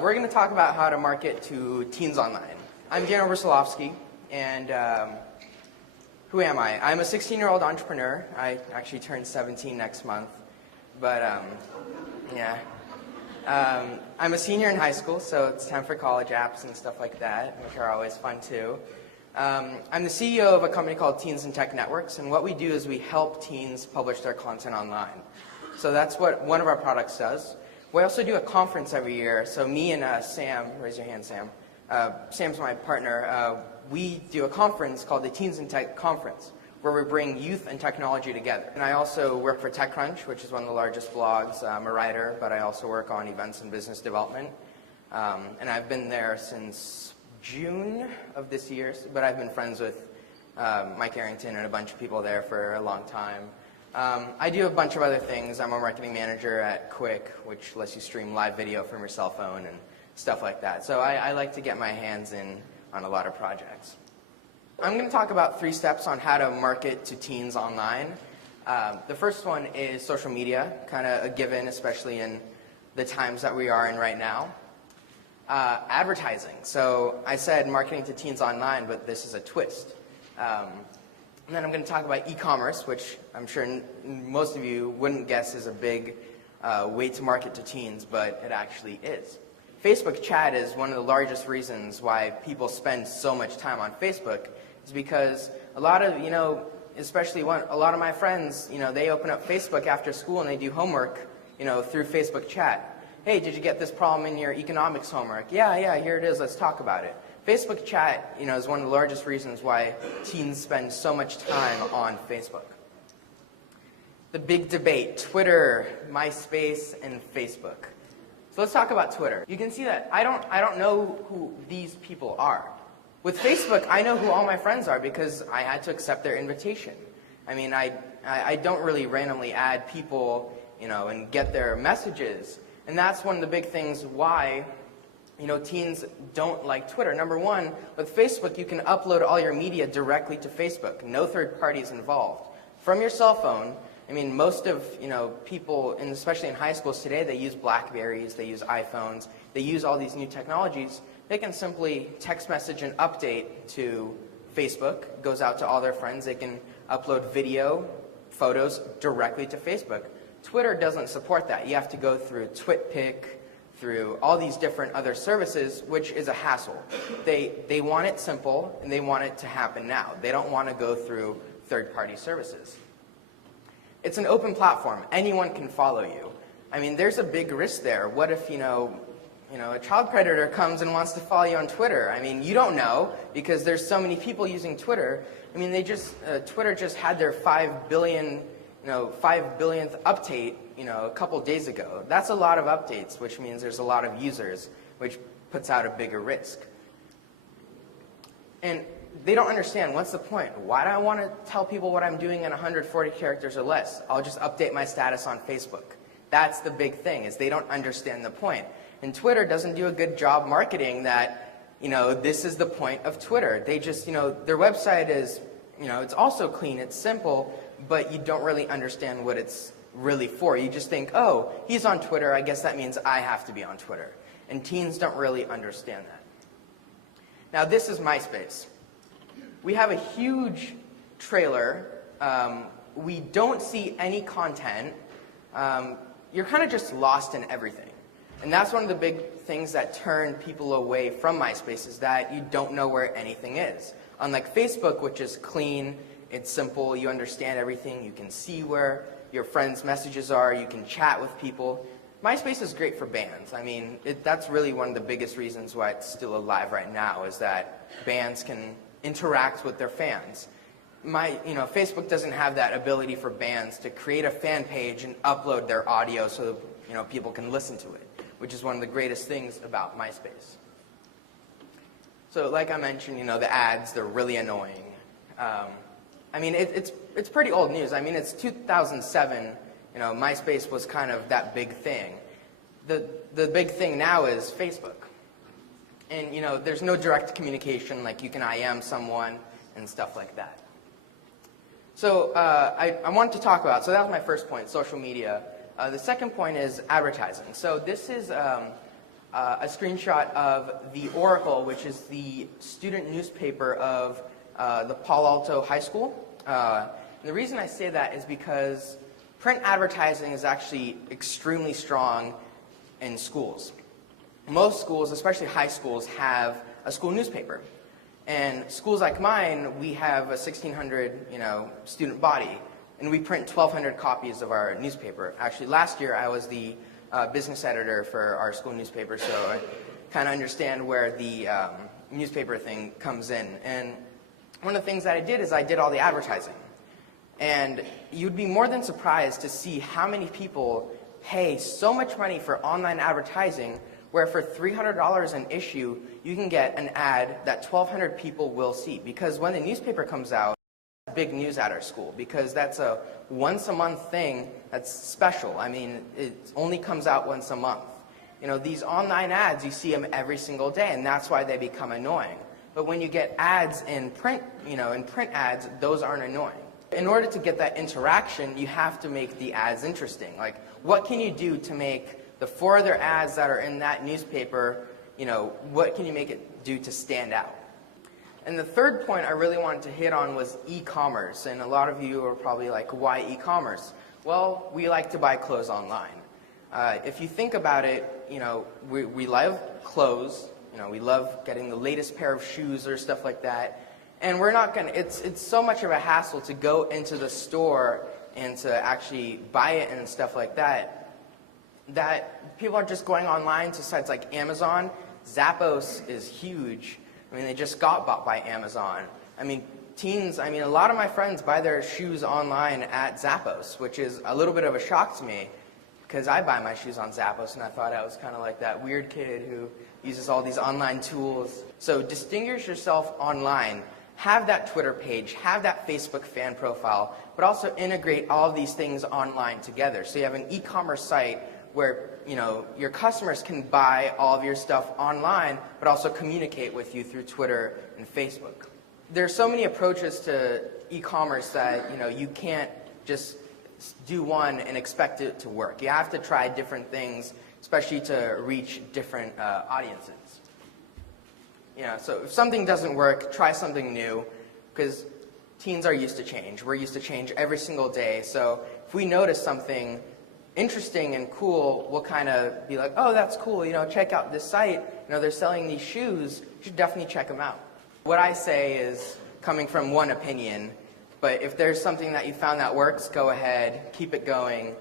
We're going to talk about how to market to teens online. I'm Daniel Brussilowski, and who am I? I'm a 16-year-old entrepreneur. I actually turned 17 next month, but yeah. I'm a senior in high school, so it's time for college apps and stuff like that, which are always fun too. I'm the CEO of a company called Teens and Tech Networks, and what we do is we help teens publish their content online. So that's what one of our products does. We also do a conference every year. So me and Sam, raise your hand, Sam. Sam's my partner. We do a conference called the Teens and Tech Conference, where we bring youth and technology together. And I also work for TechCrunch, which is one of the largest blogs. I'm a writer, but I also work on events and business development. And I've been there since June of this year, but I've been friends with Mike Arrington and a bunch of people there for a long time. I do a bunch of other things. I'm a marketing manager at Quick, which lets you stream live video from your cell phone and stuff like that. So I like to get my hands in on a lot of projects. I'm going to talk about 3 steps on how to market to teens online. The first one is social media, kind of a given, especially in the times that we are in right now. Advertising. So I said marketing to teens online, but this is a twist. And then I'm going to talk about e-commerce, which I'm sure most of you wouldn't guess is a big way to market to teens, but it actually is. Facebook chat is one of the largest reasons why people spend so much time on Facebook, is because a lot of, especially a lot of my friends, they open up Facebook after school and they do homework, through Facebook chat. Hey, did you get this problem in your economics homework? Yeah, here it is, let's talk about it. Facebook chat, is one of the largest reasons why teens spend so much time on Facebook. The big debate, Twitter, MySpace, and Facebook. So let's talk about Twitter. You can see that I don't know who these people are. With Facebook, I know who all my friends are because I had to accept their invitation. I mean, I don't really randomly add people, and get their messages. And that's one of the big things why teens don't like Twitter. Number one, with Facebook, you can upload all your media directly to Facebook. No third parties involved. From your cell phone, most of, people, and especially in high schools today, they use Blackberries, they use iPhones, they use all these new technologies. They can simply text message an update to Facebook. It goes out to all their friends. They can upload video, photos directly to Facebook. Twitter doesn't support that. You have to go through TwitPic, through all these different other services, which is a hassle. They want it simple, and they want it to happen now. They don't want to go through third-party services. It's an open platform. Anyone can follow you. There's a big risk there. What if, a child predator comes and wants to follow you on Twitter? You don't know, because there's so many people using Twitter. Twitter just had their 5 billionth update, a couple days ago. That's a lot of updates, which means there's a lot of users, which puts out a bigger risk. And they don't understand, what's the point? Why do I want to tell people what I'm doing in 140 characters or less? I'll just update my status on Facebook. That's the big thing, is they don't understand the point. And Twitter doesn't do a good job marketing that, this is the point of Twitter. They just, their website is, it's also clean, it's simple, but you don't really understand what it's really for. You just think, oh, he's on Twitter, I guess that means I have to be on Twitter. And teens don't really understand that. Now, this is MySpace. We have a huge trailer. We don't see any content. You're kind of just lost in everything. And that's one of the big things that turn people away from MySpace, is that you don't know where anything is. Unlike Facebook, which is clean, it's simple, you understand everything, you can see where your friends' messages are, you can chat with people. MySpace is great for bands. That's really one of the biggest reasons why it's still alive right now, is that bands can interact with their fans. Facebook doesn't have that ability for bands to create a fan page and upload their audio so people can listen to it, which is one of the greatest things about MySpace. So like I mentioned, the ads, they're really annoying. It's pretty old news. It's 2007. MySpace was kind of that big thing. The big thing now is Facebook. And, there's no direct communication, like you can IM someone and stuff like that. So I wanted to talk about, so that was my first point, social media. The second point is advertising. So this is a screenshot of the Oracle, which is the student newspaper of the Palo Alto High School. And the reason I say that is because print advertising is actually extremely strong in schools. Most schools, especially high schools, have a school newspaper. And schools like mine, we have a 1,600 student body, and we print 1,200 copies of our newspaper. Actually, last year I was the business editor for our school newspaper, so I kind of understand where the newspaper thing comes in. And one of the things that I did is I did all the advertising. And you'd be more than surprised to see how many people pay so much money for online advertising, where for $300 an issue, you can get an ad that 1,200 people will see. Because when the newspaper comes out, it's big news at our school, because that's a once-a-month thing that's special. I mean, it only comes out once a month. These online ads, you see them every single day, and that's why they become annoying. But when you get ads in print, in print ads, those aren't annoying. In order to get that interaction, you have to make the ads interesting. Like, what can you do to make the 4 other ads that are in that newspaper, what can you make it do to stand out? And the third point I really wanted to hit on was e-commerce. And a lot of you are probably like, why e-commerce? Well, we like to buy clothes online. If you think about it, we love clothes. We love getting the latest pair of shoes or stuff like that. And we're not going to, it's so much of a hassle to go into the store and to actually buy it and stuff like that, that people are just going online to sites like Amazon. Zappos is huge. I mean, they just got bought by Amazon. I mean, a lot of my friends buy their shoes online at Zappos, which is a little bit of a shock to me, because I buy my shoes on Zappos, and I thought I was kind of like that weird kid who uses all these online tools. So distinguish yourself online. Have that Twitter page, have that Facebook fan profile, but also integrate all of these things online together. So you have an e-commerce site where your customers can buy all of your stuff online, but also communicate with you through Twitter and Facebook. There are so many approaches to e-commerce that you can't just do one and expect it to work. You have to try different things, especially to reach different audiences. So if something doesn't work, try something new, because teens are used to change. We're used to change every single day. So if we notice something interesting and cool, we'll kind of be like, oh, that's cool. Check out this site. They're selling these shoes. You should definitely check them out. What I say is coming from one opinion, but if there's something that you found that works, go ahead, keep it going.